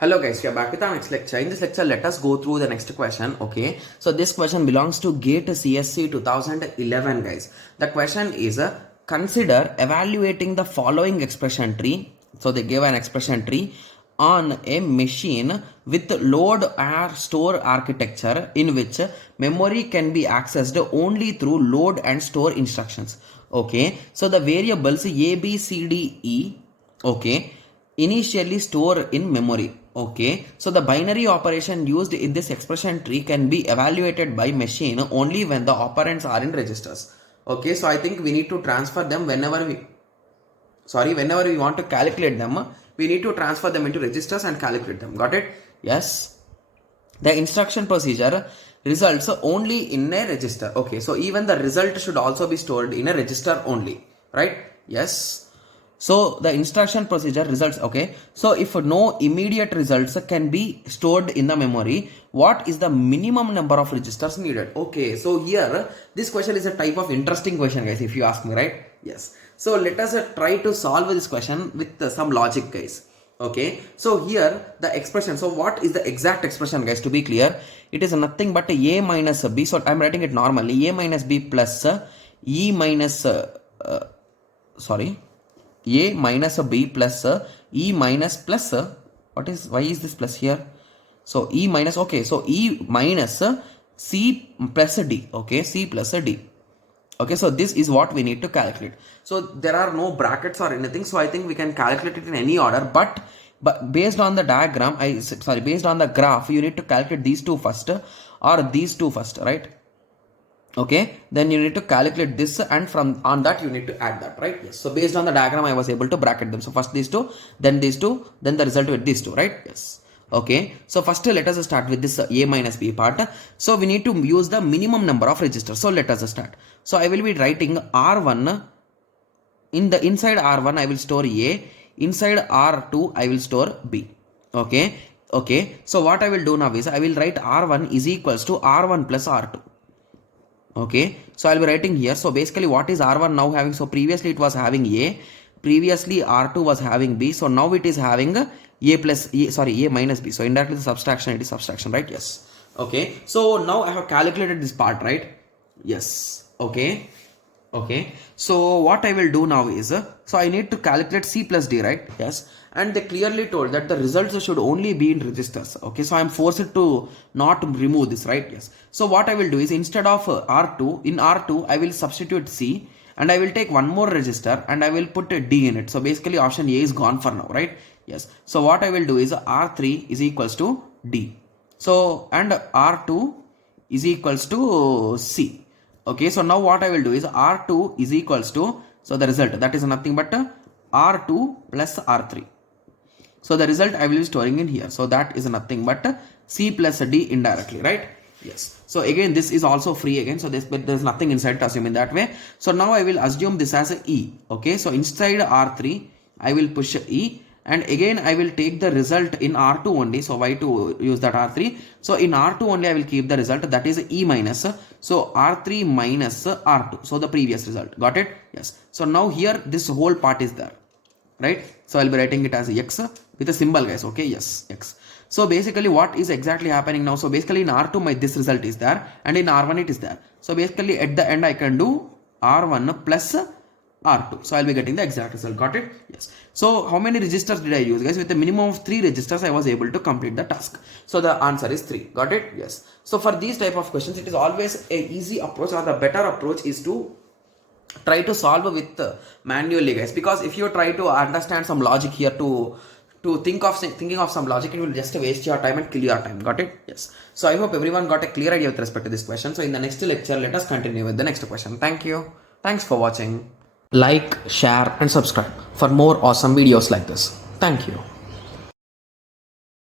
Hello guys, we are back with our next lecture. In this lecture, let us go through the next question. Okay, so this question belongs to GATE CSC 2011 guys. The question is consider evaluating the following expression tree. So they gave an expression tree on a machine with load or store architecture in which memory can be accessed only through load and store instructions. Okay, so the variables A, B, C, D, E, okay, initially store in memory. Okay, so the binary operation used in this expression tree can be evaluated by machine only when the operands are in registers. Okay, so I think we need to transfer them whenever we want to calculate them, we need to transfer them into registers and calculate them. Got it? Yes. The instruction procedure results only in a register. Okay, so even the result should also be stored in a register only, right? Yes. So the instruction procedure results, okay, so if no immediate results can be stored in the memory, what is the minimum number of registers needed? Okay, so here this question is a type of interesting question guys, if you ask me, right? Yes. So let us try to solve this question with some logic guys. Okay, so here the expression, so what is the exact expression guys, to be clear? It is nothing but a minus b, so I'm writing it normally, a minus b plus e minus a minus b plus e minus plus why is this plus here? So e minus, okay, so e minus c plus d, okay, c plus d. Okay, so this is what we need to calculate. So there are no brackets or anything, so I think we can calculate it in any order, but based on the diagram, based on the graph, you need to calculate these two first or these two first, right? Okay, then you need to calculate this, and from on that you need to add that, right? Yes. So based on the diagram, I was able to bracket them. So first these two, then these two, then the result with these two, right? Yes. Okay, so first let us start with this a minus b part. So we need to use the minimum number of registers. So let us start. So I will be writing R1. In the inside R1 I will store A, inside R2 I will store B. Okay, so what I will do now is I will write R1 is equals to R1 plus R2. Okay, so I'll be writing here. So basically what is R1 now having? So previously it was having A, previously R2 was having B, so now it is having A plus A minus B. So indirectly the subtraction, it is subtraction, right? Yes. Okay, so now I have calculated this part, right? Yes. Okay, so what I will do now is, so I need to calculate C plus D, right? Yes, and they clearly told that the results should only be in registers. Okay, so I am forced to not remove this, right? Yes, so what I will do is, instead of R2, in R2 I will substitute C, and I will take one more register and I will put a D in it. So basically option A is gone for now, right? Yes, so what I will do is R3 is equals to D, so and R2 is equals to C. Okay, so now what I will do is R2 is equals to, so the result, that is nothing but R2 plus R3. So the result I will be storing in here. So that is nothing but C plus D indirectly, right? Yes. So again, this is also free again. So there's nothing inside to assume in that way. So now I will assume this as a E. Okay, so inside R3 I will push E, and again I will take the result in R2 only. So why to use that R3? So in R2 only I will keep the result, that is E minus. So R3 minus R2. So the previous result. Got it? Yes. So now here this whole part is there, right? So I'll be writing it as X with a symbol guys. Okay, yes, X. So basically what is exactly happening now? So basically in R2 this result is there, and in R1 it is there. So basically at the end I can do R1 plus R2. So I'll be getting the exact result. Got it? Yes. So how many registers did I use guys? With a minimum of 3 registers I was able to complete the task. So the answer is 3. Got it? Yes. So for these type of questions, it is always a easy approach, or the better approach is to try to solve with manually guys, because if you try to understand some logic here to thinking of some logic, it will just waste your time and kill your time. Got it? Yes. So I hope everyone got a clear idea with respect to this question. So in the next lecture, let us continue with the next question. Thank you. Thanks for watching. Like, share and subscribe for more awesome videos like this. Thank you.